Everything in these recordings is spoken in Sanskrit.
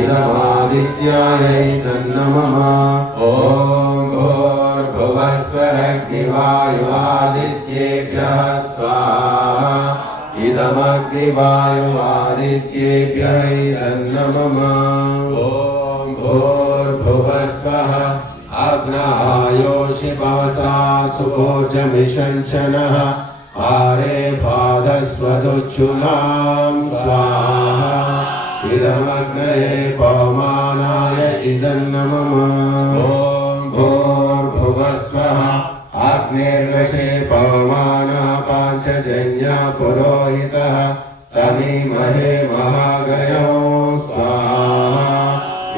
इदमादित्यायै तन्नमः। ॐ भूर्भुवस्वरग्निवायुवादित्येभ्यः स्वाहा। इदमग्निवायुवादित्येभ्यः तन्नमः। ॐ भूर्भुवस्वः अग्नायोषि पवसा सुकोर्जमिषञ्चनः आरे भादस्वदुच्छुलां स्वाहा। इदमग्नये पवमानाय इदन्नमः। ॐ भूर्भुवस्वः अग्निर्वशे पवमानः पाञ्चजन्यः पुरोहितः तमीमहे महागयो स्वाहा।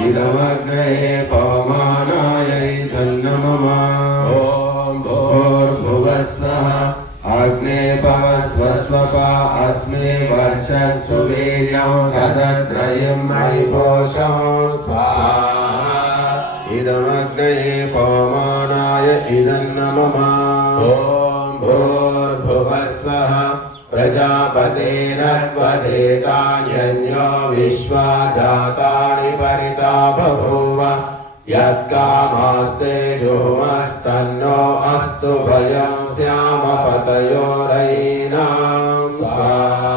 इदमग्नये पवमानाय इदन्नमः। ॐ भूर्भुवस्वः अग्ने पवस्वस्वपा अस्मे वर्चस्व वीर्यं गतत्रयं मयिपोषं स्वाहा। इदमग्नये पवमानाय इदन्नमः। ॐ भूर्भुवस्वः प्रजापतेरत्वदेतान्यन्यो विश्वा जातानि परिता बभूव। यत्कामास्ते जुमस्तन्नो अस्तु भयं श्यामपतयोरयीनां स्वाहा।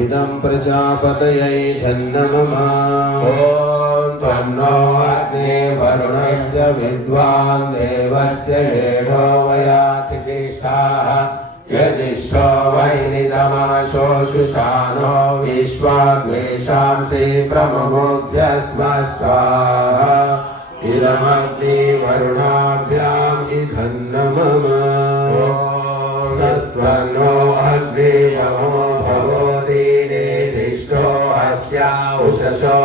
इदं प्रजापतये धन्नमः। ॐ तन्नो अग्ने वरुणस्य विद्वान् देवस्य येढो वयासि शिष्टाः। यजिष्ठो वैनिदमाशोषुषानो विश्वाद्वेषांसि प्रमुमुद्यस्म स्वाहा। इदमग्निवरुणाभ्याम् इदन्नमः। सत्वर्णो अग्निवमो भवो दीनेधिष्ठो अस्या उषसो